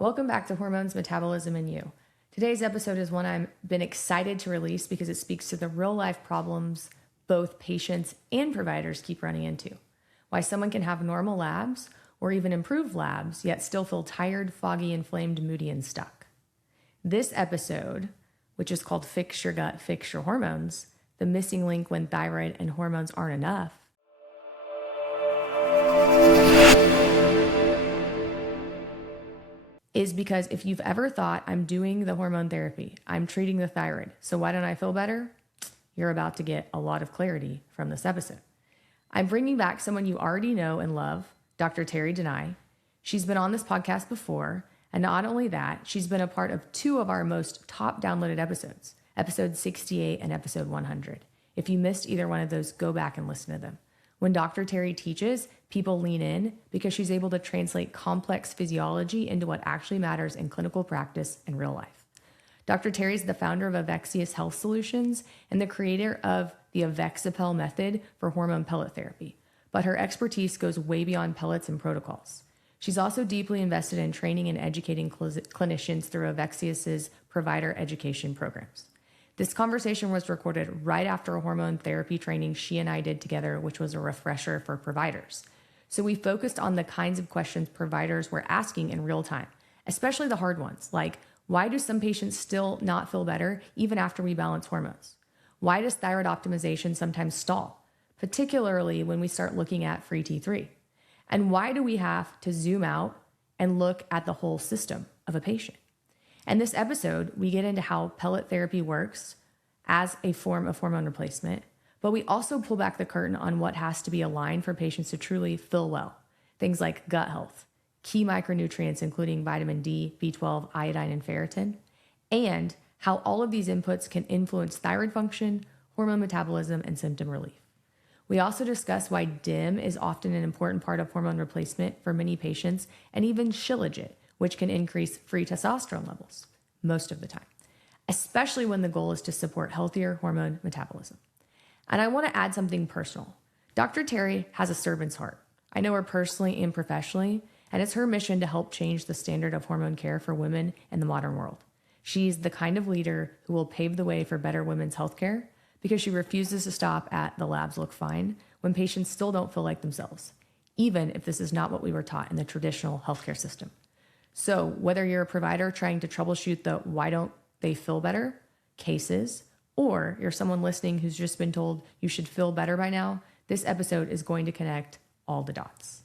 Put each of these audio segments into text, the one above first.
Welcome back to Hormones, Metabolism, and You. Today's episode is one I've been excited to release because it speaks to the real-life problems both patients and providers keep running into. Why someone can have normal labs or even improved labs, yet still feel tired, foggy, inflamed, moody, and stuck. This episode, which is called Fix Your Gut, Fix Your Hormones, the missing link when thyroid and hormones aren't enough, is because if you've ever thought, I'm doing the hormone therapy, I'm treating the thyroid, so why don't I feel better? You're about to get a lot of clarity from this episode. I'm bringing back someone you already know and love, Dr. Terri DeNeui. She's been on this podcast before, and not only that, she's been a part of two of our most top downloaded episodes, episode 68 and episode 100. If you missed either one of those, go back and listen to them. When Dr. Terri teaches, people lean in because she's able to translate complex physiology into what actually matters in clinical practice and real life. Dr. Terri is the founder of Avexius Health Solutions and the creator of the Avexipel method for hormone pellet therapy, but her expertise goes way beyond pellets and protocols. She's also deeply invested in training and educating clinicians through Avexius's provider education programs. This conversation was recorded right after a hormone therapy training she and I did together, which was a refresher for providers. So we focused on the kinds of questions providers were asking in real time, especially the hard ones, like why do some patients still not feel better even after we balance hormones? Why does thyroid optimization sometimes stall, particularly when we start looking at free T3? And why do we have to zoom out and look at the whole system of a patient? In this episode, we get into how pellet therapy works as a form of hormone replacement, but we also pull back the curtain on what has to be aligned for patients to truly feel well. Things like gut health, key micronutrients including vitamin D, B12, iodine, and ferritin, and how all of these inputs can influence thyroid function, hormone metabolism, and symptom relief. We also discuss why DIM is often an important part of hormone replacement for many patients, and even Shilajit, which can increase free testosterone levels most of the time, especially when the goal is to support healthier hormone metabolism. And I want to add something personal. Dr. Terri has a servant's heart. I know her personally and professionally, and it's her mission to help change the standard of hormone care for women in the modern world. She's the kind of leader who will pave the way for better women's healthcare because she refuses to stop at the labs look fine when patients still don't feel like themselves, even if this is not what we were taught in the traditional healthcare system. So whether you're a provider trying to troubleshoot the why don't they feel better cases, or you're someone listening who's just been told you should feel better by now, this episode is going to connect all the dots.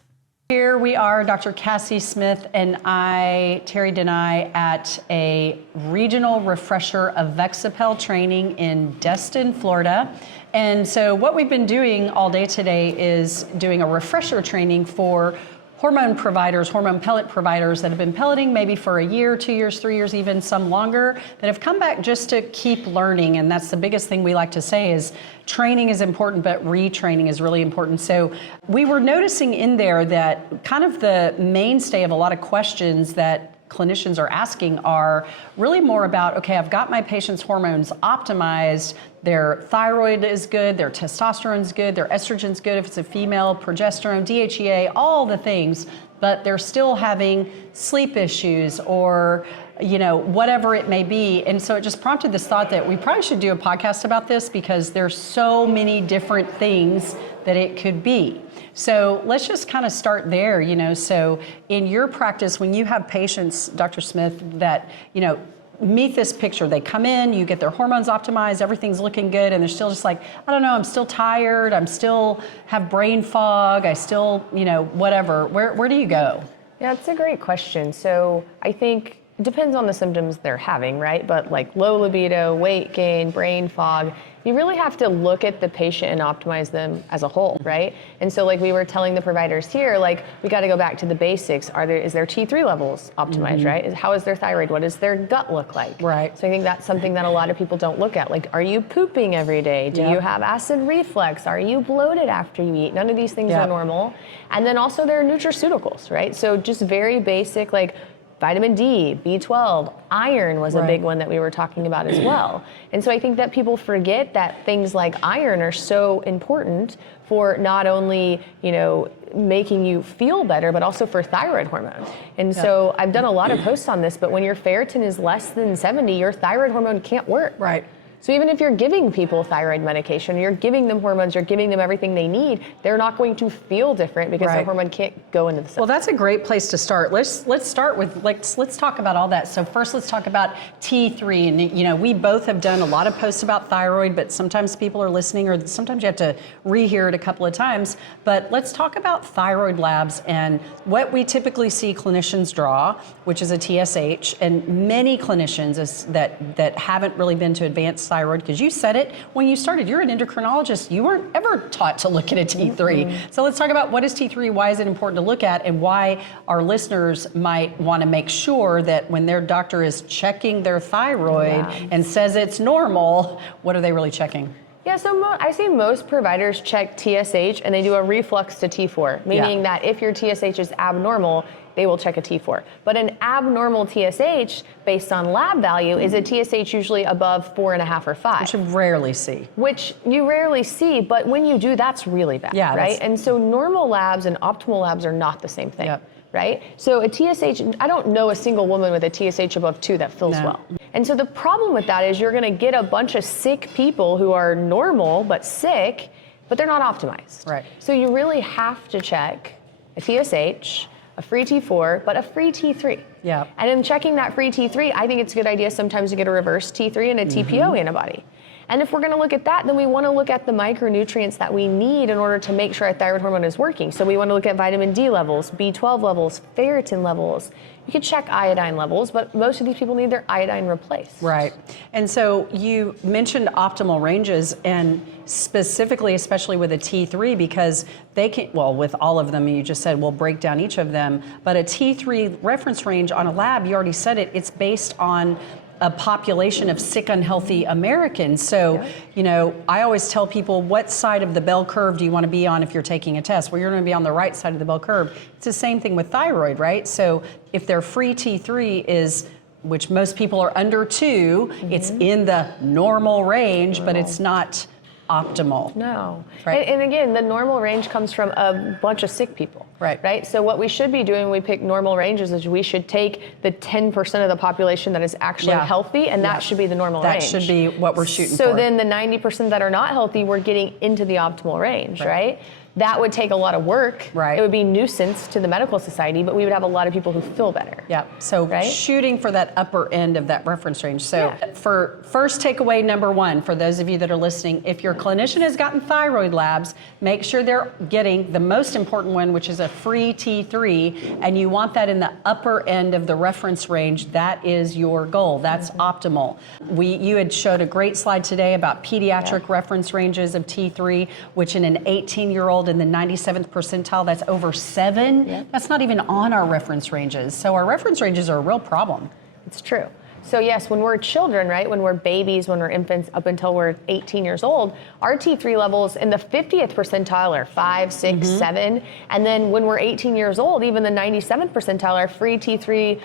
Here we are, Dr. Cassie Smith and I, Terri DeNeui, at a regional refresher Avexipel training in Destin, Florida. And so what we've been doing all day today is doing a refresher training for hormone providers, hormone pellet providers that have been pelleting maybe for a year, 2 years, 3 years, even some longer, that have come back just to keep learning. And that's the biggest thing we like to say is training is important, but retraining is really important. So we were noticing in there that kind of the mainstay of a lot of questions that clinicians are asking are really more about, okay, I've got my patient's hormones optimized, their thyroid is good, their testosterone's good, their estrogen's good if it's a female, progesterone, DHEA, all the things, but they're still having sleep issues or, you know, whatever it may be. And so it just prompted this thought that we probably should do a podcast about this because there's so many different things that it could be. So let's just kind of start there, you know. So in your practice, when you have patients, Dr. Smith, that, you know, meet this picture, they come in, you get their hormones optimized, everything's looking good, and they're still just like, I don't know, I'm still tired, I'm still have brain fog, I still, you know, whatever. Where do you go? Yeah, it's a great question. So I think it depends on the symptoms they're having, right? But like low libido, weight gain, brain fog, you really have to look at the patient and optimize them as a whole, right? And so like we were telling the providers here, like we got to go back to the basics. Is their T3 levels optimized, right? How is their thyroid? What does their gut look like? Right. So I think that's something that a lot of people don't look at. Like, are you pooping every day? Do you have acid reflux? Are you bloated after you eat? None of these things are normal. And then also their nutraceuticals, right? So just very basic, like vitamin D, B12, iron was a big one that we were talking about as well. And so I think that people forget that things like iron are so important for not only, making you feel better, but also for thyroid hormone. And so I've done a lot of posts on this, but when your ferritin is less than 70, your thyroid hormone can't work. Right. So even if you're giving people thyroid medication, you're giving them hormones, you're giving them everything they need, they're not going to feel different because the hormone can't go into the cell. Well, that's a great place to start. Let's start with, let's talk about all that. So first, let's talk about T3. And we both have done a lot of posts about thyroid, but sometimes people are listening, or sometimes you have to rehear it a couple of times. But let's talk about thyroid labs and what we typically see clinicians draw, which is a TSH, and many clinicians that haven't really been to advanced thyroid, because you said it when you started. You're an endocrinologist. You weren't ever taught to look at a T3. So let's talk about what is T3, why is it important to look at, and why our listeners might want to make sure that when their doctor is checking their thyroid and says it's normal, what are they really checking? Yeah, so I see most providers check TSH and they do a reflux to T4, meaning that if your TSH is abnormal, they will check a T4. But an abnormal TSH, based on lab value, is a TSH usually above 4.5 or 5. Which you rarely see. Which you rarely see, but when you do, that's really bad, right? And so normal labs and optimal labs are not the same thing. Right? So a TSH, I don't know a single woman with a TSH above 2 that feels well. And so the problem with that is you're gonna get a bunch of sick people who are normal but sick, but they're not optimized. Right. So you really have to check a TSH, a free T4, but a free T3. Yeah. And in checking that free T3, I think it's a good idea sometimes to get a reverse T3 and a TPO antibody. And if we're going to look at that, then we want to look at the micronutrients that we need in order to make sure our thyroid hormone is working. So we want to look at vitamin D levels, B12 levels, ferritin levels. You could check iodine levels, but most of these people need their iodine replaced. Right. And so you mentioned optimal ranges, and specifically, especially with a T3, because they can, well, with all of them, you just said we'll break down each of them, but a T3 reference range on a lab, you already said it, it's based on a population of sick, unhealthy Americans. So, I always tell people, what side of the bell curve do you want to be on if you're taking a test? Well, you're going to be on the right side of the bell curve. It's the same thing with thyroid, right? So if their free T3 is, which most people are under 2, it's in the normal range, but it's not optimal. No. Right. And again, the normal range comes from a bunch of sick people. Right. So what we should be doing when we pick normal ranges is we should take the 10% of the population that is actually healthy, and that should be the normal range. That should be what we're shooting for. So then the 90% that are not healthy, we're getting into the optimal range, right? That would take a lot of work. It would be nuisance to the medical society, but we would have a lot of people who feel better. So shooting for that upper end of that reference range. So for first takeaway number 1, for those of you that are listening, if your clinician has gotten thyroid labs, make sure they're getting the most important one, which is a free T3, and you want that in the upper end of the reference range. That is your goal. That's optimal. You had showed a great slide today about pediatric reference ranges of T3, which in an 18-year-old in the 97th percentile, that's over 7. That's not even on our reference ranges. So our reference ranges are a real problem. It's true. So yes, when we're children, right, when we're babies, when we're infants, up until we're 18 years old, our T3 levels in the 50th percentile are 5, 6, 7. And then when we're 18 years old, even the 97th percentile, our free T3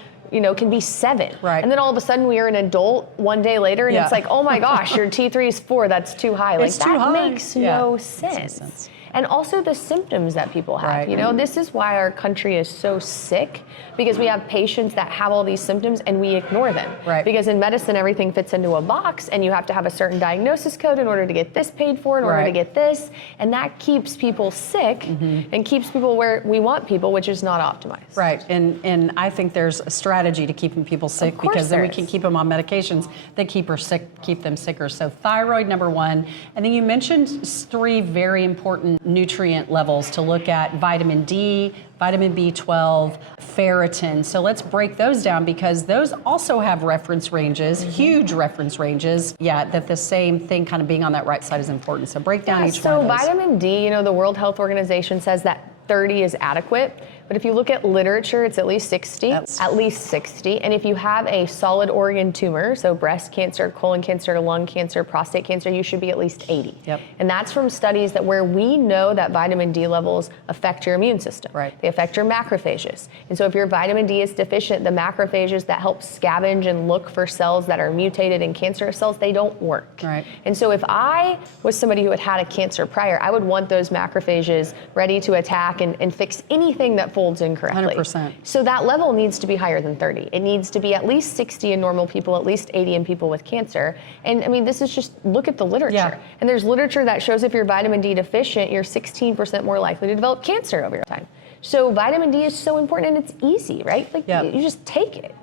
can be 7. And then all of a sudden we are an adult one day later and it's like, oh my gosh, your T3 is 4, that's too high. Like that makes no sense. And also the symptoms that people have. This is why our country is so sick, because we have patients that have all these symptoms and we ignore them. Because in medicine, everything fits into a box and you have to have a certain diagnosis code in order to get this paid for, in order to get this. And that keeps people sick and keeps people where we want people, which is not optimized. And I think there's a strategy to keeping people sick, because then we can keep them on medications that keep them sicker. So thyroid, number 1. And then you mentioned 3 very important nutrient levels to look at: vitamin D, vitamin B12, ferritin. So let's break those down, because those also have reference ranges, huge reference ranges. That the same thing, kind of being on that right side, is important. So break down each one of those. So vitamin D, the World Health Organization says that 30 is adequate. But if you look at literature, it's at least 60, at least 60. And if you have a solid organ tumor, so breast cancer, colon cancer, lung cancer, prostate cancer, you should be at least 80. Yep. And that's from studies that where we know that vitamin D levels affect your immune system. Right. They affect your macrophages. And so if your vitamin D is deficient, the macrophages that help scavenge and look for cells that are mutated in cancerous cells, they don't work. Right. And so if I was somebody who had had a cancer prior, I would want those macrophages ready to attack and fix anything that folds incorrectly. 100%. So that level needs to be higher than 30. It needs to be at least 60 in normal people, at least 80 in people with cancer. And I mean, this is just, look at the literature. Yeah. And there's literature that shows if you're vitamin D deficient, you're 16% more likely to develop cancer over time. So vitamin D is so important, and it's easy, right? Like you just take it.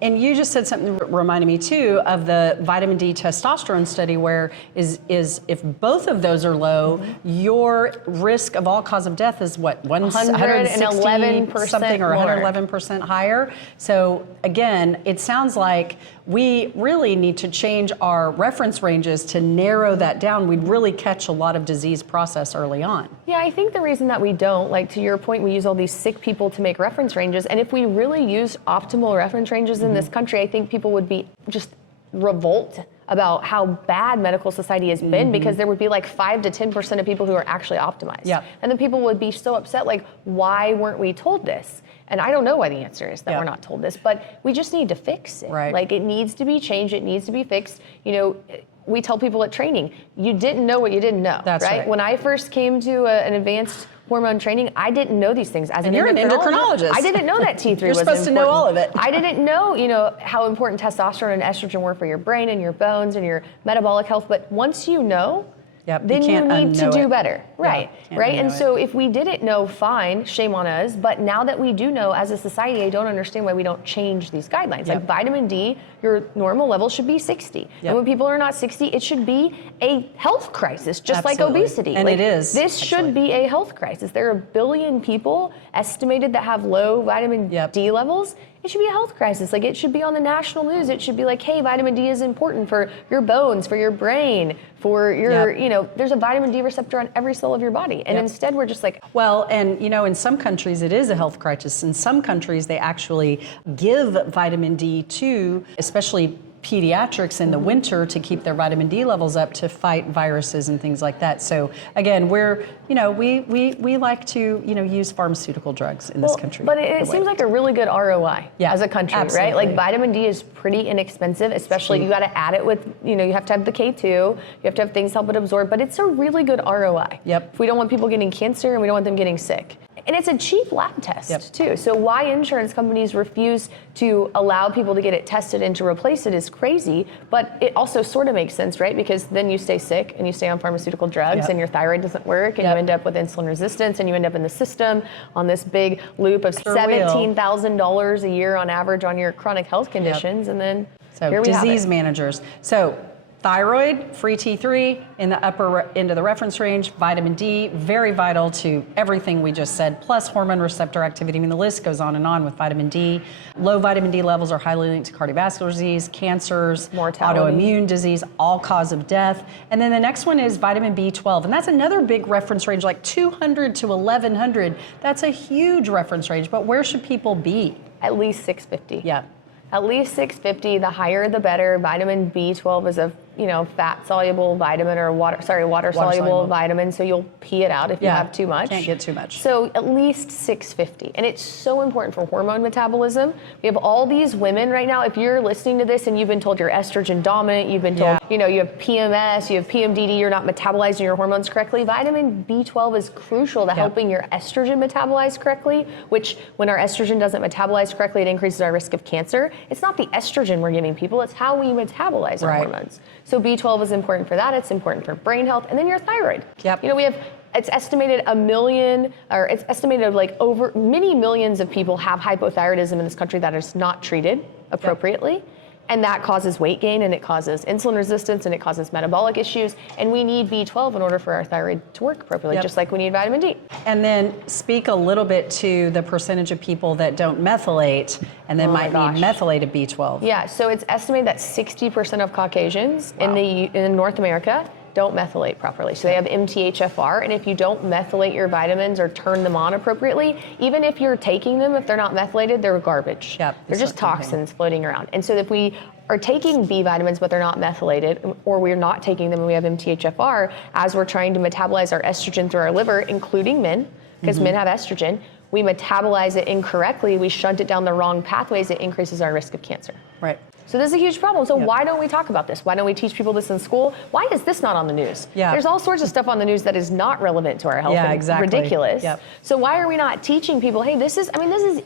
And you just said something that reminded me too of the vitamin D testosterone study, where is if both of those are low, your risk of all cause of death is what, 111% something, or more. 111% higher. So again, it sounds like we really need to change our reference ranges to narrow that down. We'd really catch a lot of disease process early on. Yeah, I think the reason that we don't, like to your point, we use all these sick people to make reference ranges. And if we really used optimal reference ranges in this country, I think people would be just revolt about how bad medical society has been, because there would be like 5 to 10% of people who are actually optimized. Yeah. And then people would be so upset, like, why weren't we told this? And I don't know why the answer is that we're not told this, but we just need to fix it. Right. Like, it needs to be changed, it needs to be fixed. You know, we tell people at training, you didn't know what you didn't know. That's right. When I first came to an advanced hormone training, I didn't know these things. As and you're an endocrinologist. I didn't know that T3 was important. You're supposed to know all of it. I didn't know, how important testosterone and estrogen were for your brain and your bones and your metabolic health. But once you know, then you need to do better. Right. Right. And so if we didn't know, fine, shame on us. But now that we do know, as a society, I don't understand why we don't change these guidelines. Like vitamin D, your normal level should be 60. And when people are not 60, it should be a health crisis, just like obesity. And like, it is. This should be a health crisis. There are 1 billion people estimated that have low vitamin D levels. It should be a health crisis. Like, it should be on the national news. It should be like, hey, vitamin D is important for your bones, for your brain, for your, there's a vitamin D receptor on every cell of your body. And instead we're just like, well, and in some countries it is a health crisis. In some countries they actually give vitamin D to, especially pediatrics in the winter, to keep their vitamin D levels up to fight viruses and things like that. So again, we're, we like to, use pharmaceutical drugs in this country. But it seems like a really good ROI as a country, right? Like, vitamin D is pretty inexpensive, especially you got to add it with, you have to have the K2, you have to have things help it absorb, but it's a really good ROI. If we don't want people getting cancer and we don't want them getting sick. And it's a cheap lab test too. So why insurance companies refuse to allow people to get it tested and to replace it is crazy, but it also sort of makes sense, right? Because then you stay sick and you stay on pharmaceutical drugs and your thyroid doesn't work and you end up with insulin resistance and you end up in the system on this big loop of $17,000 a year on average on your chronic health conditions. And then here we have it. Disease managers. So thyroid, free T3 in the upper end of the reference range, vitamin D, very vital to everything we just said, plus hormone receptor activity. I mean, the list goes on and on with vitamin D. Low vitamin D levels are highly linked to cardiovascular disease, cancers, mortality, autoimmune disease, all cause of death. And then the next one is vitamin B12. And that's another big reference range, like 200 to 1100. That's a huge reference range, but where should people be? At least 650. Yeah. At least 650, the higher the better. Vitamin B12 is a fat-soluble vitamin or water-soluble vitamin, so you'll pee it out if you have too much. Can't get too much. So at least 650. And it's so important for hormone metabolism. We have all these women right now, if you're listening to this and you've been told you're estrogen dominant, you've been told, you have PMS, you have PMDD, you're not metabolizing your hormones correctly, vitamin B12 is crucial to helping your estrogen metabolize correctly, which when our estrogen doesn't metabolize correctly, it increases our risk of cancer. It's not the estrogen we're giving people, it's how we metabolize our hormones. So B12 is important for that. It's important for brain health. And then your thyroid. It's estimated it's estimated like over many millions of people have hypothyroidism in this country that is not treated appropriately. And that causes weight gain, and it causes insulin resistance, and it causes metabolic issues. And we need B12 in order for our thyroid to work appropriately, just like we need vitamin D. And then speak a little bit to the percentage of people that don't methylate and then might need methylated B12. Yeah, so it's estimated that 60% of Caucasians in North America don't methylate properly. So they have MTHFR, and if you don't methylate your vitamins or turn them on appropriately, even if you're taking them, if they're not methylated, they're garbage. Yep, they're just toxins floating around. And so if we are taking B vitamins but they're not methylated, or we're not taking them and we have MTHFR, as we're trying to metabolize our estrogen through our liver, including men, because men have estrogen, we metabolize it incorrectly, we shunt it down the wrong pathways, it increases our risk of cancer. Right. So this is a huge problem. So why don't we talk about this? Why don't we teach people this in school? Why is this not on the news? Yeah. There's all sorts of stuff on the news that is not relevant to our health. Yeah, and exactly. ridiculous. Yep. So why are we not teaching people, hey, this is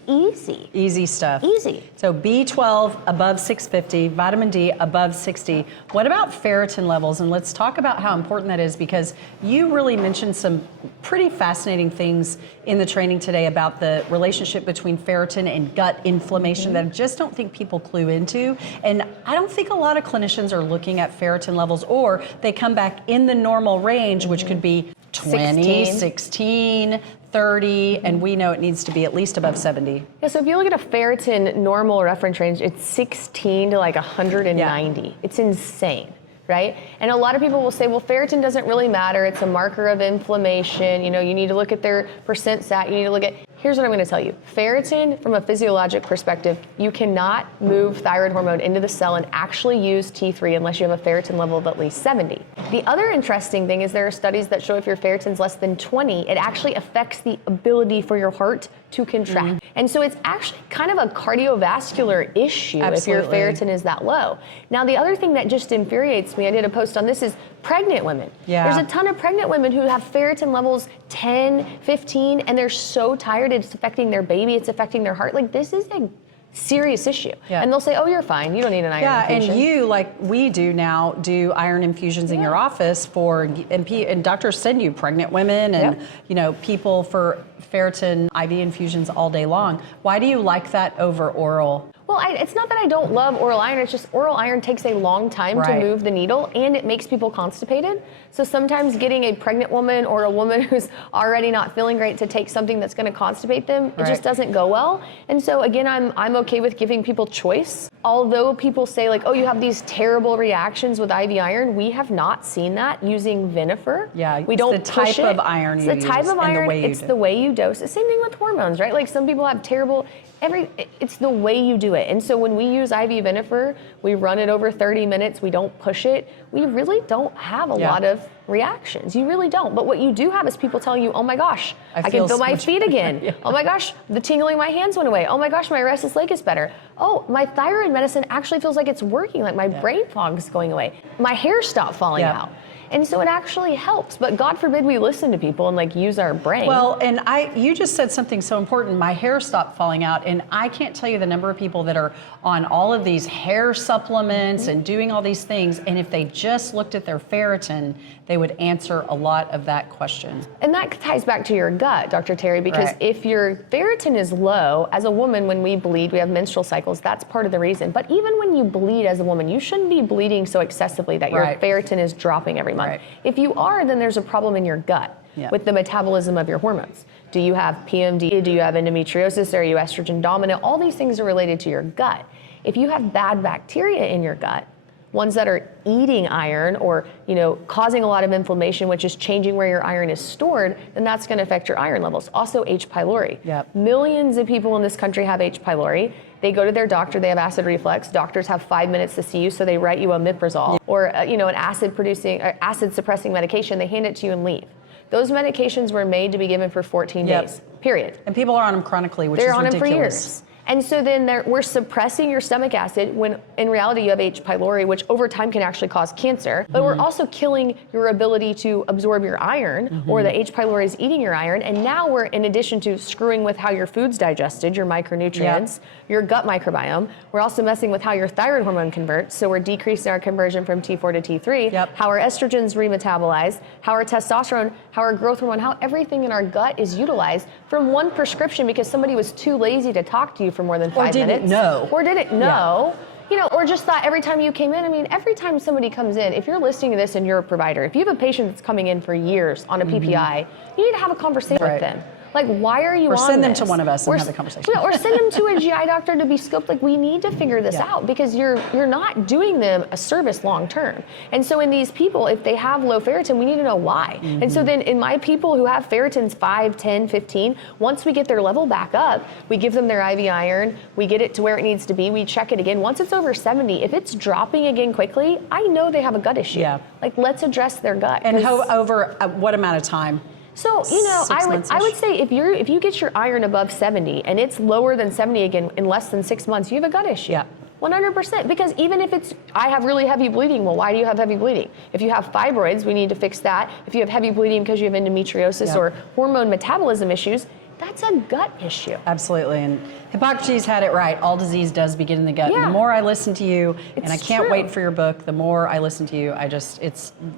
easy. Easy stuff. Easy. So B12 above 650, vitamin D above 60. What about ferritin levels? And let's talk about how important that is, because you really mentioned some pretty fascinating things in the training today about the relationship between ferritin and gut inflammation that I just don't think people clue into. And I don't think a lot of clinicians are looking at ferritin levels, or they come back in the normal range, which could be 20, 16, 30, and we know it needs to be at least above 70. Yeah, so if you look at a ferritin normal reference range, it's 16 to like 190. Yeah. It's insane, right? And a lot of people will say, well, ferritin doesn't really matter. It's a marker of inflammation. You know, you need to look at their percent sat. You need to look at, here's what I'm going to tell you. Ferritin, from a physiologic perspective, you cannot move thyroid hormone into the cell and actually use T3 unless you have a ferritin level of at least 70. The other interesting thing is there are studies that show if your ferritin's less than 20, it actually affects the ability for your heart to contract. And so it's actually kind of a cardiovascular issue if your ferritin is that low. Now, the other thing that just infuriates me, I did a post on this, is pregnant women. Yeah. There's a ton of pregnant women who have ferritin levels 10, 15, and they're so tired it's affecting their baby, it's affecting their heart. Like, this is a serious issue. Yeah. And they'll say, oh, you're fine, you don't need an iron infusion. And you, like we do now, do iron infusions in your office for, and doctors send you pregnant women and you know, people for ferritin IV infusions all day long. Why do you like that over oral? Well, it's not that I don't love oral iron, it's just oral iron takes a long time to move the needle, and it makes people constipated. So sometimes getting a pregnant woman or a woman who's already not feeling great to take something that's going to constipate them, it just doesn't go well. And so again, I'm okay with giving people choice. Although people say like, oh, you have these terrible reactions with IV iron, we have not seen that using Vinifer. Yeah, we don't the type of iron you use. It's the type of iron, it's the way you dose. The same thing with hormones, right? Like some people have terrible, it's the way you do it. And so when we use IV Vinifer, we run it over 30 minutes, we don't push it, we really don't have a lot of reactions. You really don't. But what you do have is people telling you, oh my gosh, I can feel my feet again. Oh my gosh, the tingling in my hands went away. Oh my gosh, my restless leg is better. Oh, my thyroid medicine actually feels like it's working, like my brain fog is going away. My hair stopped falling out. And so it actually helps, but God forbid we listen to people and like use our brain. Well, and you just said something so important. My hair stopped falling out, and I can't tell you the number of people that are on all of these hair supplements and doing all these things, and if they just looked at their ferritin, they would answer a lot of that question. And that ties back to your gut, Dr. Terri, because if your ferritin is low, as a woman, when we bleed, we have menstrual cycles, that's part of the reason. But even when you bleed as a woman, you shouldn't be bleeding so excessively that your ferritin is dropping every month. If you are, then there's a problem in your gut with the metabolism of your hormones. Do you have PMD? Do you have endometriosis? Are you estrogen dominant? All these things are related to your gut. If you have bad bacteria in your gut, ones that are eating iron or, you know, causing a lot of inflammation, which is changing where your iron is stored, then that's going to affect your iron levels. Also H. pylori. Millions of people in this country have H. pylori. They go to their doctor, they have acid reflux. Doctors have 5 minutes to see you, so they write you omeprazole or you know, an acid suppressing medication. They hand it to you and leave. Those medications were made to be given for 14 days, period. And people are on them chronically, which They're is ridiculous. on them for years. And so then we're suppressing your stomach acid when in reality you have H. pylori, which over time can actually cause cancer. But we're also killing your ability to absorb your iron, or the H. pylori is eating your iron. And now we're, in addition to screwing with how your food's digested, your micronutrients, your gut microbiome, we're also messing with how your thyroid hormone converts. So we're decreasing our conversion from T4 to T3, how our estrogens remetabolized, how our testosterone, how our growth hormone, how everything in our gut is utilized from one prescription because somebody was too lazy to talk to you for more than 5 minutes. Or didn't know. You know, or just thought every time you came in, I mean, every time somebody comes in, if you're listening to this and you're a provider, if you have a patient that's coming in for years on a PPI, you need to have a conversation with them. Like, why are you or on send them this? to one of us and Or have the conversation. Or send them to a GI doctor to be scoped. Like, we need to figure this out, because you're not doing them a service long term. And so in these people, if they have low ferritin, we need to know why. And so then in my people who have ferritins 5, 10, 15, once we get their level back up, we give them their IV iron, we get it to where it needs to be, we check it again. Once it's over 70, if it's dropping again quickly, I know they have a gut issue. Yeah. Like, let's address their gut. And over what amount of time? So, I would say if you get your iron above 70 and it's lower than 70 again in less than 6 months, you have a gut issue. Yeah. 100%. Because even if I have really heavy bleeding, well, why do you have heavy bleeding? If you have fibroids, we need to fix that. If you have heavy bleeding because you have endometriosis or hormone metabolism issues, that's a gut issue. Absolutely. And Hippocrates had it right. All disease does begin in the gut. Yeah. The more I listen to you, and I It's can't true. wait for your book, the more I listen to you,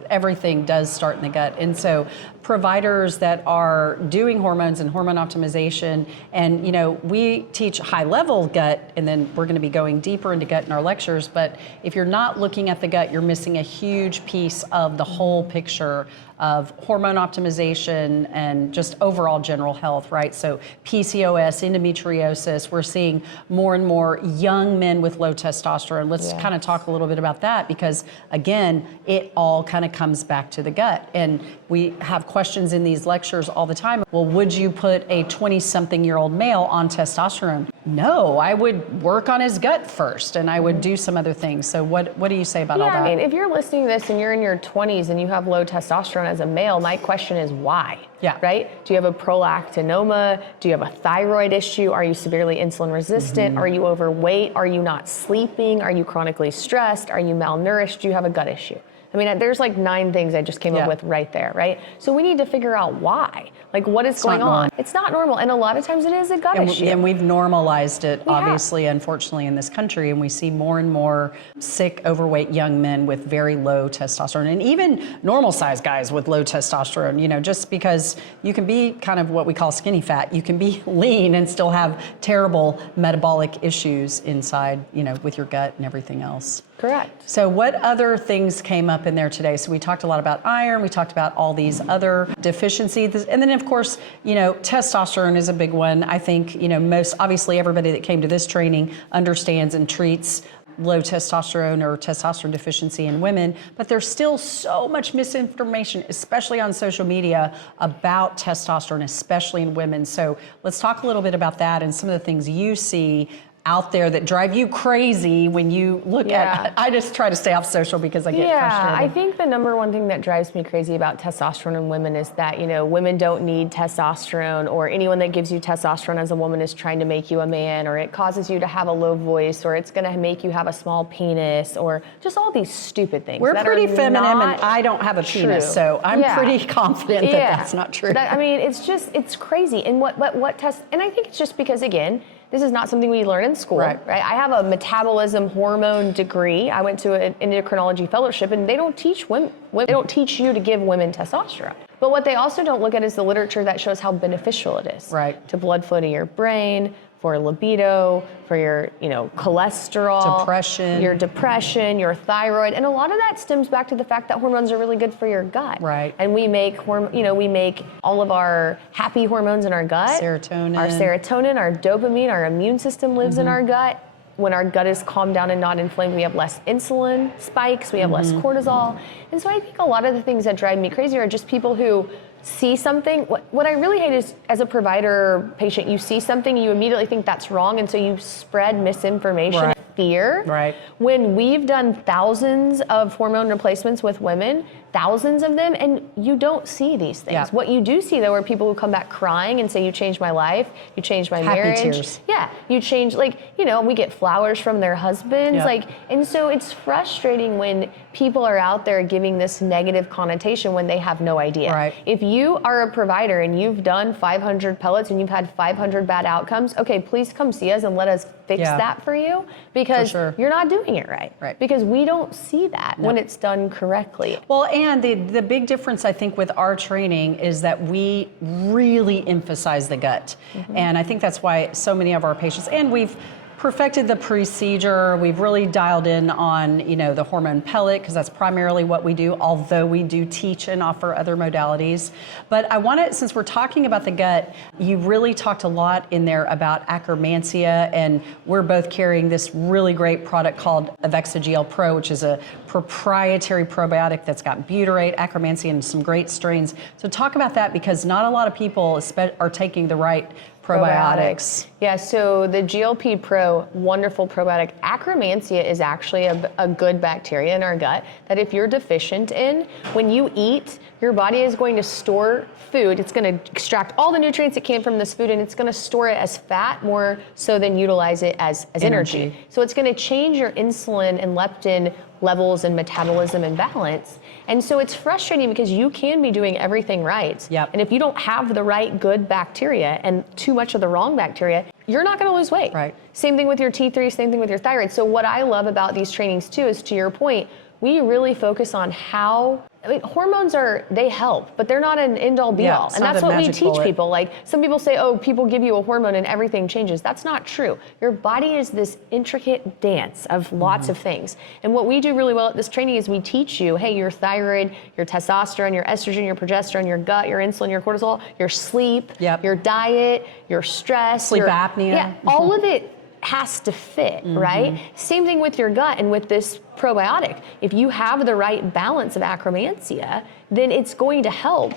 everything does start in the gut. And so providers that are doing hormones and hormone optimization, and we teach high level gut, and then we're going to be going deeper into gut in our lectures. But if you're not looking at the gut, you're missing a huge piece of the whole picture of hormone optimization and just overall general health, right? So PCOS, endometriosis, we're seeing more and more young men with low testosterone. Let's kind of talk a little bit about that, because again, it all kind of comes back to the gut. And we have questions in these lectures all the time. Well, would you put a 20-something-year-old male on testosterone? No, I would work on his gut first, and I would do some other things. So what do you say about all that? I mean, if you're listening to this and you're in your 20s and you have low testosterone as a male, my question is why? Yeah. Right? Do you have a prolactinoma? Do you have a thyroid issue? Are you severely insulin resistant? Are you overweight? Are you not sleeping? Are you chronically stressed? Are you malnourished? Do you have a gut issue? I mean, there's like 9 things I just came up with right there, right? So we need to figure out why. Like, what is going on? It's not normal. And a lot of times it is a gut issue. And we've normalized it, obviously, unfortunately, in this country. And we see more and more sick, overweight young men with very low testosterone, and even normal sized guys with low testosterone, just because you can be kind of what we call skinny fat. You can be lean and still have terrible metabolic issues inside, with your gut and everything else. Correct. So what other things came up in there today? So we talked a lot about iron, we talked about all these other deficiencies, and then of course, testosterone is a big one. I think, most obviously everybody that came to this training understands and treats low testosterone or testosterone deficiency in women, but there's still so much misinformation, especially on social media, about testosterone, especially in women. So let's talk a little bit about that and some of the things you see out there that drive you crazy when you look at. I just try to stay off social because I get frustrated. I think the number one thing that drives me crazy about testosterone in women is that, women don't need testosterone, or anyone that gives you testosterone as a woman is trying to make you a man, or it causes you to have a low voice, or it's going to make you have a small penis, or just all these stupid things. We're that pretty are feminine, not and I don't have a penis, true. so I'm pretty confident that that's not true. It's crazy. And and I think it's just because, again, this is not something we learn in school, right? I have a metabolism hormone degree. I went to an endocrinology fellowship, and they don't teach women. They don't teach you to give women testosterone. But what they also don't look at is the literature that shows how beneficial it is to blood flow to your brain, for libido, for your, cholesterol, your depression, your thyroid, and a lot of that stems back to the fact that hormones are really good for your gut. Right. And we make all of our happy hormones in our gut. Serotonin. Our serotonin, our dopamine, our immune system lives in our gut. When our gut is calmed down and not inflamed, we have less insulin spikes, we have less cortisol. And so I think a lot of the things that drive me crazy are just people who see something. What I really hate is, as a provider or patient, you see something, you immediately think that's wrong, and so you spread misinformation, fear. Right. When we've done thousands of hormone replacements with women, thousands of them, and you don't see these things. Yeah. What you do see, though, are people who come back crying and say, you changed my life, you changed my marriage. Happy tears. Yeah, you changed, we get flowers from their husbands. And so it's frustrating when people are out there giving this negative connotation when they have no idea. Right. If you are a provider and you've done 500 pellets and you've had 500 bad outcomes, okay, please come see us and let us fix that for you, because you're not doing it right. Because we don't see that when it's done correctly. Well, and the big difference, I think, with our training is that we really emphasize the gut. And I think that's why so many of our patients, and we've perfected the procedure. We've really dialed in on, the hormone pellet, because that's primarily what we do, although we do teach and offer other modalities. But I want to, since we're talking about the gut, you really talked a lot in there about akkermansia, and we're both carrying this really great product called Avexagel Pro, which is a proprietary probiotic that's got butyrate, akkermansia, and some great strains. So talk about that, because not a lot of people are taking the right probiotics. Yeah, so the GLP Pro, wonderful probiotic. Akkermansia is actually a good bacteria in our gut that if you're deficient in, when you eat, your body is going to store food. It's going to extract all the nutrients that came from this food, and it's going to store it as fat more so than utilize it as energy. So it's going to change your insulin and leptin levels and metabolism and balance. And so it's frustrating because you can be doing everything right. Yep. And if you don't have the right good bacteria and too much of the wrong bacteria, you're not going to lose weight. Right. Same thing with your T3, same thing with your thyroid. So what I love about these trainings too is, to your point, we really focus on how, hormones they help, but they're not an end-all be-all. And that's what we teach people. Like, some people say, oh, people give you a hormone and everything changes. That's not true. Your body is this intricate dance of lots of things. And what we do really well at this training is we teach you, hey, your thyroid, your testosterone, your estrogen, your progesterone, your gut, your insulin, your cortisol, your sleep, your diet, your stress. Sleep apnea. Yeah, all of it has to fit, right? Same thing with your gut and with this probiotic. If you have the right balance of akkermansia, then it's going to help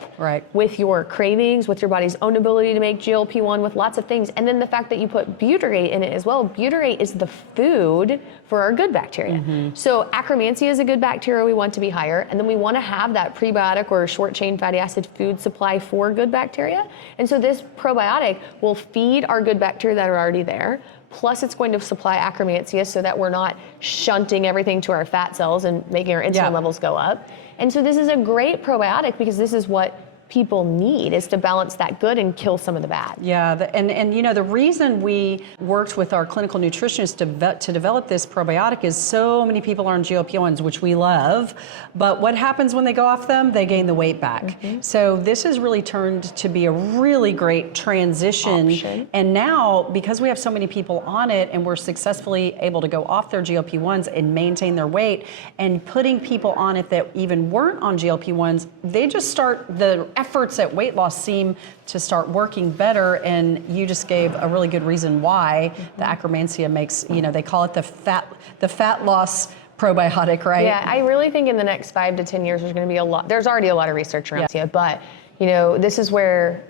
with your cravings, with your body's own ability to make GLP-1, with lots of things. And then the fact that you put butyrate in it as well. Butyrate is the food for our good bacteria. So akkermansia is a good bacteria we want to be higher, and then we want to have that prebiotic or short chain fatty acid food supply for good bacteria. And so this probiotic will feed our good bacteria that are already there. Plus, it's going to supply akkermansia so that we're not shunting everything to our fat cells and making our insulin levels go up. And so this is a great probiotic, because this is what people need, is to balance that good and kill some of the bad. Yeah, the reason we worked with our clinical nutritionists to develop this probiotic is so many people are on GLP-1s, which we love, but what happens when they go off them? They gain the weight back. So this has really turned to be a really great transition option. And now, because we have so many people on it and we're successfully able to go off their GLP-1s and maintain their weight, and putting people on it that even weren't on GLP-1s, they just start, the efforts at weight loss seem to start working better, and you just gave a really good reason why the akkermansia makes, they call it the fat loss probiotic, right? Yeah, I really think in the next 5 to 10 years there's going to be there's already a lot of research around it, but this is where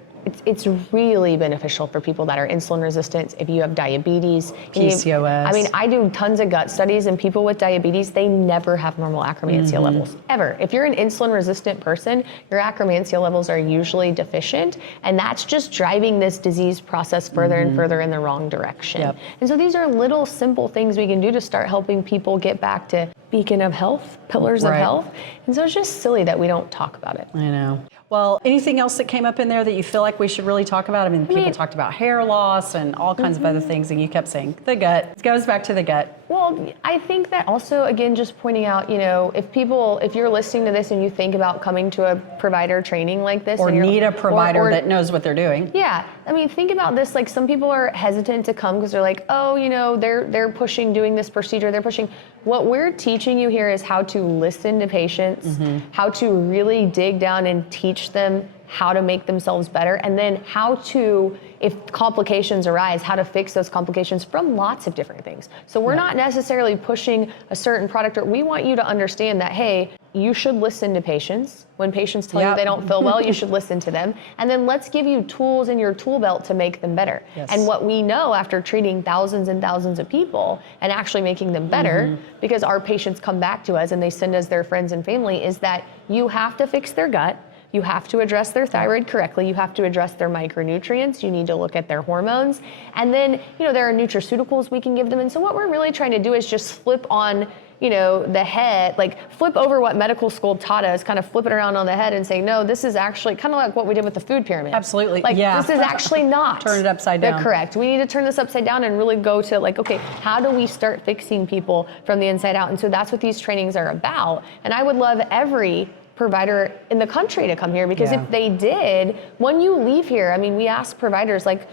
it's really beneficial for people that are insulin resistant. If you have diabetes, PCOS. I do tons of gut studies, and people with diabetes, they never have normal akkermansia levels, ever. If you're an insulin resistant person, your akkermansia levels are usually deficient, and that's just driving this disease process further and further in the wrong direction. And so these are little simple things we can do to start helping people get back to beacon of health, pillars of health. And so it's just silly that we don't talk about it. I know. Well, anything else that came up in there that you feel like we should really talk about? People talked about hair loss and all kinds of other things, and you kept saying the gut. It goes back to the gut. Well, I think that also, again, just pointing out, if you're listening to this and you think about coming to a provider training like this, or need a provider that knows what they're doing. Yeah, think about this. Like, some people are hesitant to come because they're like, oh, they're pushing doing this procedure. They're pushing. What we're teaching you here is how to listen to patients, how to really dig down and teach them how to make themselves better, and then how to, if complications arise, how to fix those complications from lots of different things. So we're not necessarily pushing a certain product, or we want you to understand that, hey, you should listen to patients. When patients tell you they don't feel well, you should listen to them. And then let's give you tools in your tool belt to make them better. And what we know after treating thousands and thousands of people and actually making them better, because our patients come back to us and they send us their friends and family, is that you have to fix their gut. You have to address their thyroid correctly. You have to address their micronutrients. You need to look at their hormones. And then, there are nutraceuticals we can give them. And so what we're really trying to do is just flip on, the head, like flip over what medical school taught us, kind of flip it around on the head and say, no, this is actually kind of like what we did with the food pyramid. Absolutely. This is actually not. Turn it upside down. Correct. We need to turn this upside down and really go to okay, how do we start fixing people from the inside out? And so that's what these trainings are about. And I would love every provider in the country to come here, because if they did, when you leave here, I mean, we ask providers, like,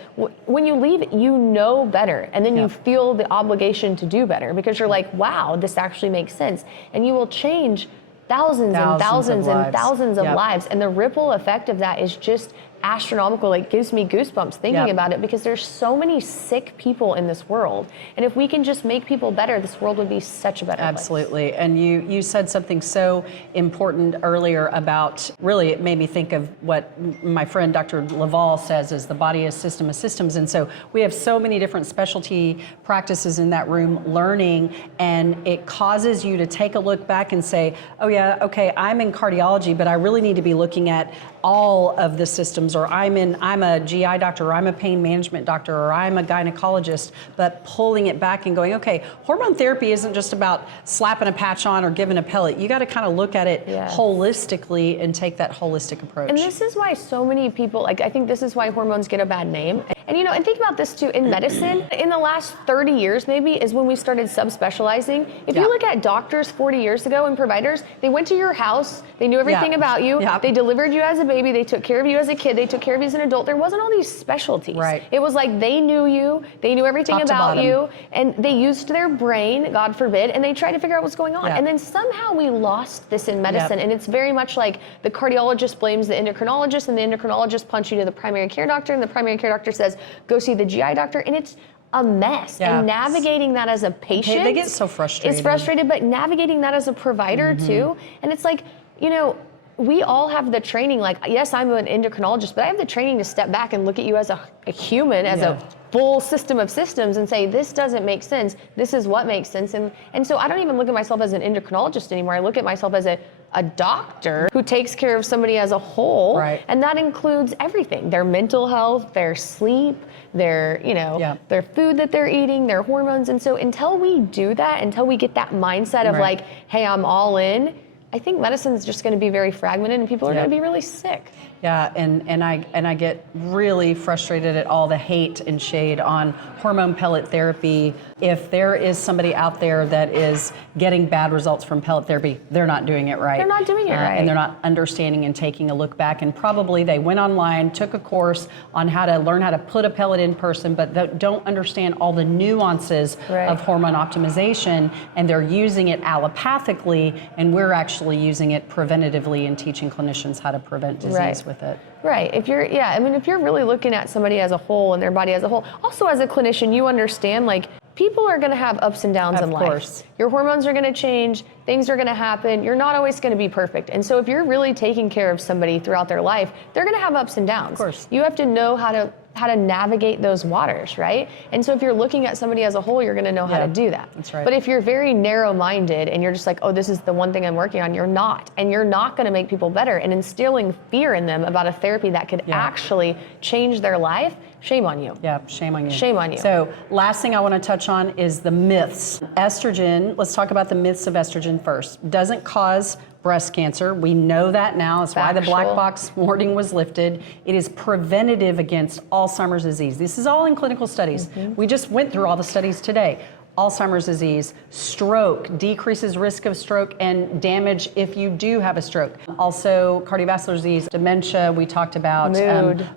when you leave, you know better, and then you feel the obligation to do better, because you're like, wow, this actually makes sense, and you will change thousands and thousands and thousands of lives, and the ripple effect of that is just astronomical. Like, gives me goosebumps thinking about it, because there's so many sick people in this world, and if we can just make people better, this world would be such a better place. Absolutely. And you said something so important earlier about, really, it made me think of what my friend Dr. Laval says is the body is system of systems. And so we have so many different specialty practices in that room learning, and it causes you to take a look back and say, oh yeah, okay, I'm in cardiology, but I really need to be looking at all of the systems, or I'm a GI doctor, or I'm a pain management doctor, or I'm a gynecologist, but pulling it back and going, okay, hormone therapy isn't just about slapping a patch on or giving a pellet. You got to kind of look at it holistically and take that holistic approach. And this is why so many people, like, I think this is why hormones get a bad name. And you know, and think about this too, in medicine, in the last 30 years maybe is when we started subspecializing. If you look at doctors 40 years ago and providers, they went to your house, they knew everything about you, they delivered you as a baby, they took care of you as a kid, they took care of you as an adult. There wasn't all these specialties. Right. It was like they knew you, they knew everything about you, and they used their brain, God forbid, and they tried to figure out what's going on. And then somehow we lost this in medicine, and it's very much like the cardiologist blames the endocrinologist, and the endocrinologist punch you to the primary care doctor, and the primary care doctor says, go see the GI doctor, and it's a mess. And navigating that as a patient, they get so frustrated. It's frustrated, but navigating that as a provider too, and it's like, you know, we all have the training, like, yes, I'm an endocrinologist, but I have the training to step back and look at you as a human, as a full system of systems, and say, this doesn't make sense, this is what makes sense. And so I don't even look at myself as an endocrinologist anymore. I look at myself as a doctor who takes care of somebody as a whole, and that includes everything: their mental health, their sleep, their, you know, their food that they're eating, their hormones. And so until we do that, until we get that mindset of like, hey, I'm all in, I think medicine is just going to be very fragmented, and people are going to be really sick. Yeah, and I get really frustrated at all the hate and shade on hormone pellet therapy. If there is somebody out there that is getting bad results from pellet therapy, they're not doing it right. They're not doing it right. And they're not understanding and taking a look back. And probably they went online, took a course on how to learn how to put a pellet in person, but don't understand all the nuances of hormone optimization, and they're using it allopathically, and we're actually using it preventatively and teaching clinicians how to prevent disease with it. Right. If you're, if you're really looking at somebody as a whole and their body as a whole, also as a clinician, you understand, like, people are going to have ups and downs in life. Of course. Your hormones are going to change, things are going to happen, you're not always going to be perfect. And so if you're really taking care of somebody throughout their life, they're going to have ups and downs. Of course. You have to know how to navigate those waters, right? And so if you're looking at somebody as a whole, you're going to know how to do that. That's right. But if you're very narrow-minded and you're just like, oh, this is the one thing I'm working on, you're not. And you're not going to make people better. And instilling fear in them about a therapy that could actually change their life, shame on you. Yeah, shame on you. Shame on you. So last thing I want to touch on is the myths. Estrogen, let's talk about the myths of estrogen first. Doesn't cause breast cancer. We know that now. That's why the black box warning was lifted. It is preventative against Alzheimer's disease. This is all in clinical studies. We just went through all the studies today. Alzheimer's disease, stroke, decreases risk of stroke and damage if you do have a stroke. Also, cardiovascular disease, dementia, we talked about.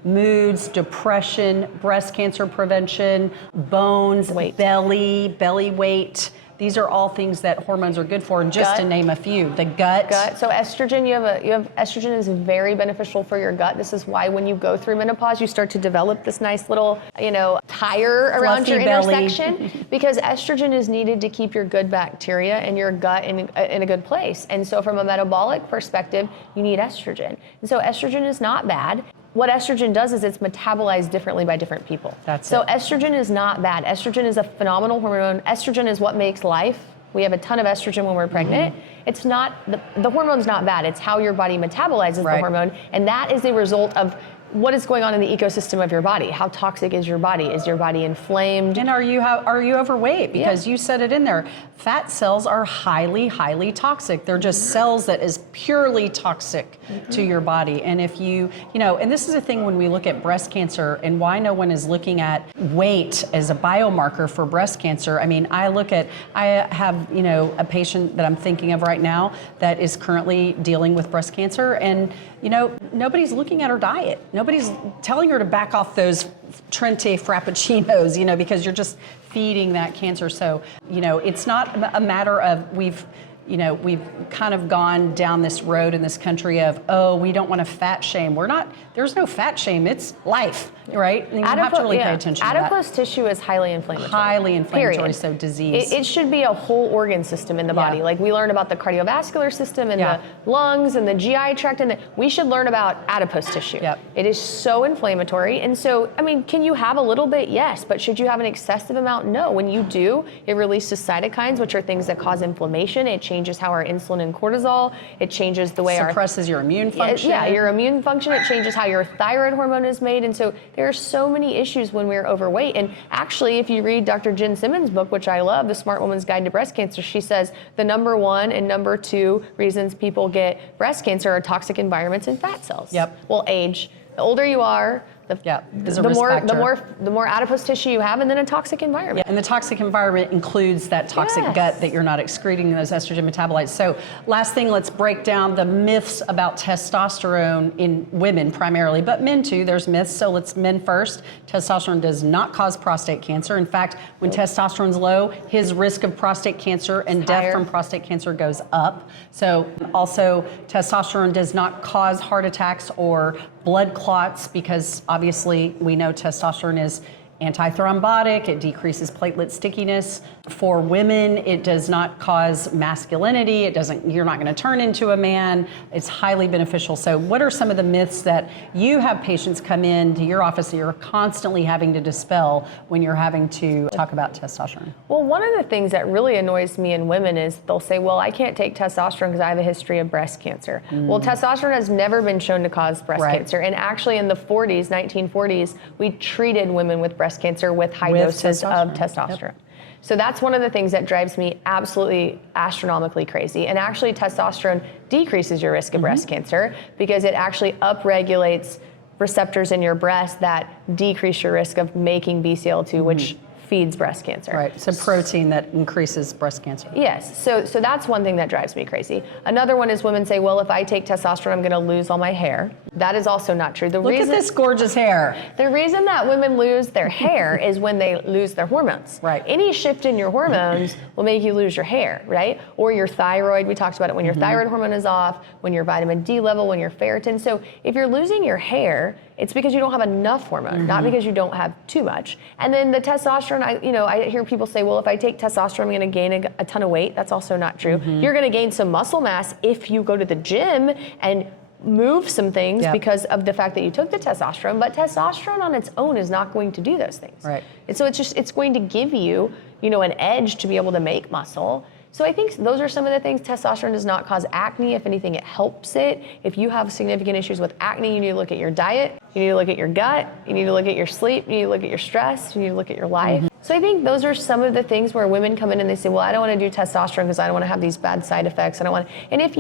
Moods, depression, breast cancer prevention, bones, belly weight. These are all things that hormones are good for, and just to name a few. The gut. So estrogen, estrogen is very beneficial for your gut. This is why when you go through menopause, you start to develop this nice little, tire around your intersection, because estrogen is needed to keep your good bacteria and your gut in a good place. And so from a metabolic perspective, you need estrogen. And so estrogen is not bad. What estrogen does is it's metabolized differently by different people. So estrogen is not bad. Estrogen is a phenomenal hormone. Estrogen is what makes life. We have a ton of estrogen when we're pregnant. It's not, the hormone's not bad. It's how your body metabolizes the hormone. And that is a result of what is going on in the ecosystem of your body? How toxic is your body? Is your body inflamed? And are you overweight? Because you said it in there. Fat cells are highly, highly toxic. They're just cells that is purely toxic to your body. And if and this is a thing when we look at breast cancer and why no one is looking at weight as a biomarker for breast cancer. I mean, I have, a patient that I'm thinking of right now that is currently dealing with breast cancer, and nobody's looking at her diet. Nobody's telling her to back off those Trente Frappuccinos, because you're just feeding that cancer. So, it's not a matter of we've kind of gone down this road in this country of, we don't want to fat shame. There's no fat shame, it's life, right? And you have to really pay attention to that. Adipose tissue is highly inflammatory. Highly inflammatory, period. So disease. It should be a whole organ system in the body. Like we learned about the cardiovascular system and the lungs and the GI tract, and we should learn about adipose tissue. Yep. It is so inflammatory. And so, can you have a little bit? Yes. But should you have an excessive amount? No. When you do, it releases cytokines, which are things that cause inflammation. It changes how our insulin and cortisol, it changes the way suppresses your immune function. Your immune function. It changes how your thyroid hormone is made. And so there are so many issues when we're overweight. And actually, if you read Dr. Jen Simmons' book, which I love, The Smart Woman's Guide to Breast Cancer, she says the number 1 and number 2 reasons people get breast cancer are toxic environments and fat cells. Yep. Well, age. The older you are, the more adipose tissue you have, and then a toxic environment. Yeah, and the toxic environment includes that toxic gut that you're not excreting those estrogen metabolites. So last thing, let's break down the myths about testosterone in women primarily, but men too. There's myths, so let's men first. Testosterone does not cause prostate cancer. In fact, when testosterone's low, his risk of prostate cancer and death from prostate cancer goes up. So also, testosterone does not cause heart attacks or blood clots, because obviously we know testosterone is antithrombotic, it decreases platelet stickiness. For women, it does not cause masculinity, you're not going to turn into a man. It's highly beneficial. So what are some of the myths that you have patients come in to your office that you're constantly having to dispel when you're having to talk about testosterone? Well, one of the things that really annoys me in women is they'll say, well, I can't take testosterone because I have a history of breast cancer. Well, testosterone has never been shown to cause breast cancer. And actually in the 1940s, we treated women with breast cancer with high doses of testosterone. Yep. So that's one of the things that drives me absolutely astronomically crazy. And actually fetestosterone decreases your risk of breast cancer because it actually upregulates receptors in your breast that decrease your risk of making BCL2, which feeds breast cancer. Right, so protein that increases breast cancer. Yes, so that's one thing that drives me crazy. Another one is women say, well, if I take testosterone, I'm going to lose all my hair. That is also not true. Look at this gorgeous hair. The reason that women lose their hair is when they lose their hormones. Right. Any shift in your hormones will make you lose your hair, right? Or your thyroid, we talked about it, when your thyroid hormone is off, when your vitamin D level, when your ferritin. So if you're losing your hair, it's because you don't have enough hormone, not because you don't have too much. And then the testosterone, I hear people say, well, if I take testosterone, I'm going to gain a ton of weight. That's also not true. You're going to gain some muscle mass if you go to the gym and move some things because of the fact that you took the testosterone, but testosterone on its own is not going to do those things. Right. And so it's going to give you, an edge to be able to make muscle. So I think those are some of the things. Testosterone does not cause acne. If anything, it helps it. If you have significant issues with acne, you need to look at your diet, you need to look at your gut, you need to look at your sleep, you need to look at your stress, you need to look at your life. So I think those are some of the things where women come in and they say, well, I don't want to do testosterone because I don't want to have these bad side effects. I don't want. And if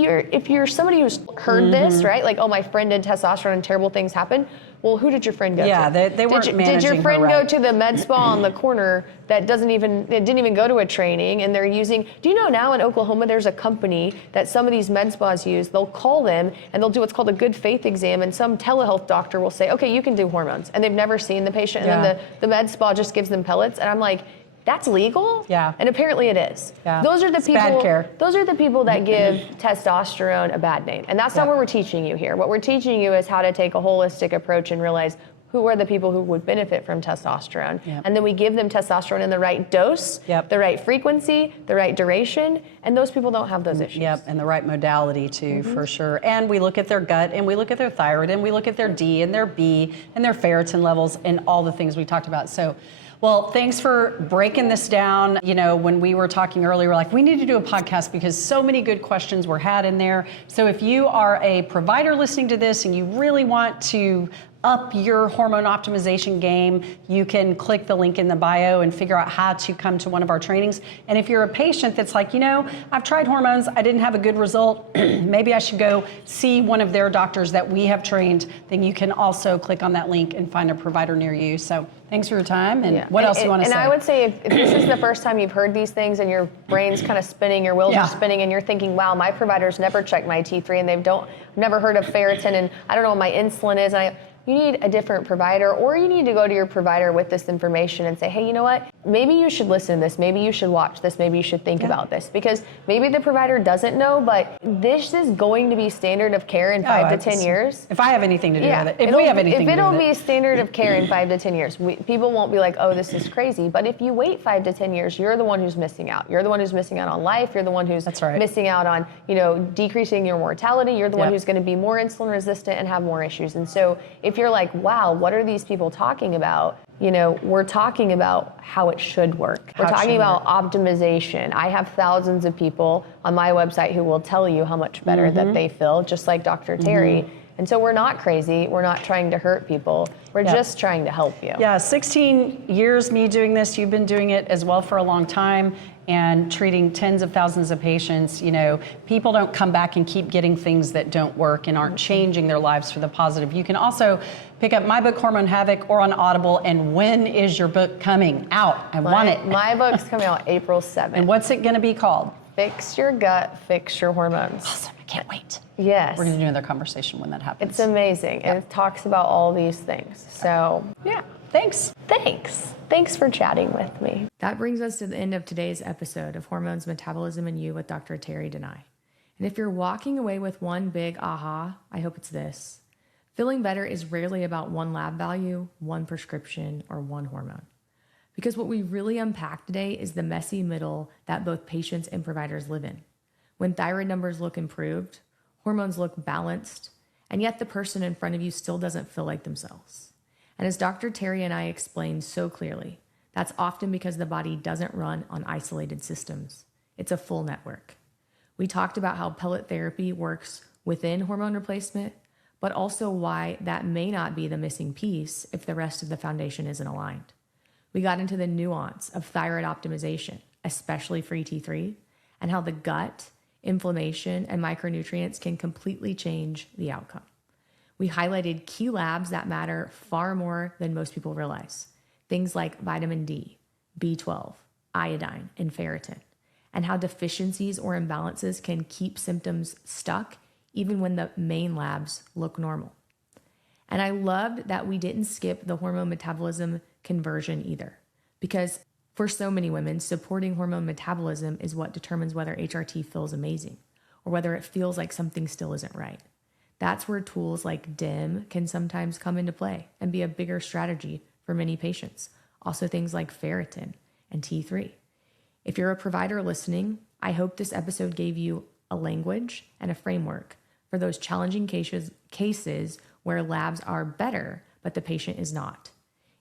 you're somebody who's heard this, right? Like, oh, my friend did testosterone and terrible things happened. Well, who did your friend go to? Yeah, they weren't managing her right. Did your friend go to the med spa on the corner that didn't even go to a training, and they're using, do you know now in Oklahoma there's a company that some of these med spas use, they'll call them and they'll do what's called a good faith exam, and some telehealth doctor will say, okay, you can do hormones, and they've never seen the patient, and then the med spa just gives them pellets, and I'm like, that's legal? Yeah. And apparently it is. Yeah. Those are the people. Bad care. Those are the people that give testosterone a bad name. And that's not what we're teaching you here. What we're teaching you is how to take a holistic approach and realize who are the people who would benefit from testosterone. And then we give them testosterone in the right dose, the right frequency, the right duration, and those people don't have those issues. Yep, and the right modality too, for sure. And we look at their gut, and we look at their thyroid, and we look at their D and their B and their ferritin levels and all the things we talked about. So, well, thanks for breaking this down. When we were talking earlier, we're like, we need to do a podcast because so many good questions were had in there. So if you are a provider listening to this and you really want to up your hormone optimization game, you can click the link in the bio and figure out how to come to one of our trainings. And if you're a patient that's like, I've tried hormones, I didn't have a good result, maybe I should go see one of their doctors that we have trained, then you can also click on that link and find a provider near you. So thanks for your time. And what else do you want to say? And I would say if this is the first time you've heard these things and your brain's kind of spinning, your wheels are spinning, and you're thinking, wow, my provider's never checked my T3 and they've never heard of ferritin, and I don't know what my insulin is. You need a different provider, or you need to go to your provider with this information and say, hey, you know what? Maybe you should listen to this. Maybe you should watch this. Maybe you should think about this, because maybe the provider doesn't know, but this is going to be standard of care in 5 to 10 years. If I have anything to do with it, if we have anything to do with it. If it'll be standard of care in 5 to 10 years, people won't be like, oh, this is crazy. But if you wait 5 to 10 years, you're the one who's missing out. You're the one who's missing out on life. You're the one who's missing out on, decreasing your mortality. You're the one who's going to be more insulin resistant and have more issues. And so if you're like, wow, what are these people talking about? We're talking about how it should work. We're talking about optimization. I have thousands of people on my website who will tell you how much better that they feel, just like Dr. Terri. And so we're not crazy. We're not trying to hurt people. We're just trying to help you. Yeah, 16 years me doing this. You've been doing it as well for a long time and treating tens of thousands of patients. People don't come back and keep getting things that don't work and aren't changing their lives for the positive. You can also pick up my book, Hormone Havoc, or on Audible. And when is your book coming out? I want it. My book's coming out April 7th. And what's it going to be called? Fix Your Gut, Fix Your Hormones. Awesome. I can't wait. Yes. We're going to do another conversation when that happens. It's amazing. And it talks about all these things. So, Thanks. Thanks for chatting with me. That brings us to the end of today's episode of Hormones, Metabolism, and You with Dr. Terri DeNeui. And if you're walking away with one big aha, I hope it's this. Feeling better is rarely about one lab value, one prescription, or one hormone. Because what we really unpack today is the messy middle that both patients and providers live in. When thyroid numbers look improved, hormones look balanced, and yet the person in front of you still doesn't feel like themselves. And as Dr. Terri and I explained so clearly, that's often because the body doesn't run on isolated systems. It's a full network. We talked about how pellet therapy works within hormone replacement, but also why that may not be the missing piece if the rest of the foundation isn't aligned. We got into the nuance of thyroid optimization, especially for T3, and how the gut, inflammation, and micronutrients can completely change the outcome. We highlighted key labs that matter far more than most people realize. Things like vitamin D, B12, iodine, and ferritin, and how deficiencies or imbalances can keep symptoms stuck even when the main labs look normal. And I loved that we didn't skip the hormone metabolism conversion either, because for so many women, supporting hormone metabolism is what determines whether HRT feels amazing or whether it feels like something still isn't right. That's where tools like DIM can sometimes come into play and be a bigger strategy for many patients. Also things like ferritin and T3. If you're a provider listening, I hope this episode gave you a language and a framework for those challenging cases where labs are better, but the patient is not.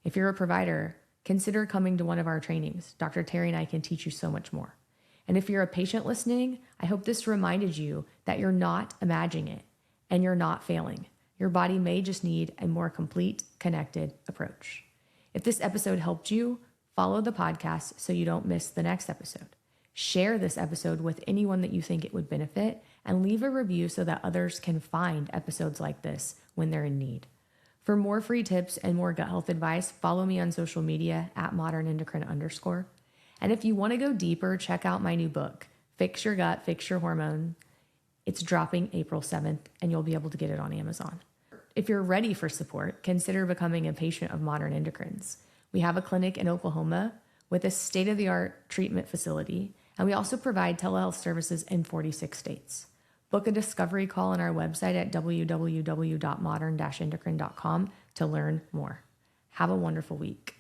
If you're a provider, consider coming to one of our trainings. Dr. Terri and I can teach you so much more. And if you're a patient listening, I hope this reminded you that you're not imagining it and you're not failing. Your body may just need a more complete, connected approach. If this episode helped you, follow the podcast so you don't miss the next episode. Share this episode with anyone that you think it would benefit, and leave a review so that others can find episodes like this when they're in need. For more free tips and more gut health advice, follow me on social media at modernendocrine_. And if you want to go deeper, check out my new book, Fix Your Gut, Fix Your Hormone. It's dropping April 7th, and you'll be able to get it on Amazon. If you're ready for support, consider becoming a patient of Modern Endocrines. We have a clinic in Oklahoma with a state-of-the-art treatment facility, and we also provide telehealth services in 46 states. Book a discovery call on our website at www.modern-endocrine.com to learn more. Have a wonderful week.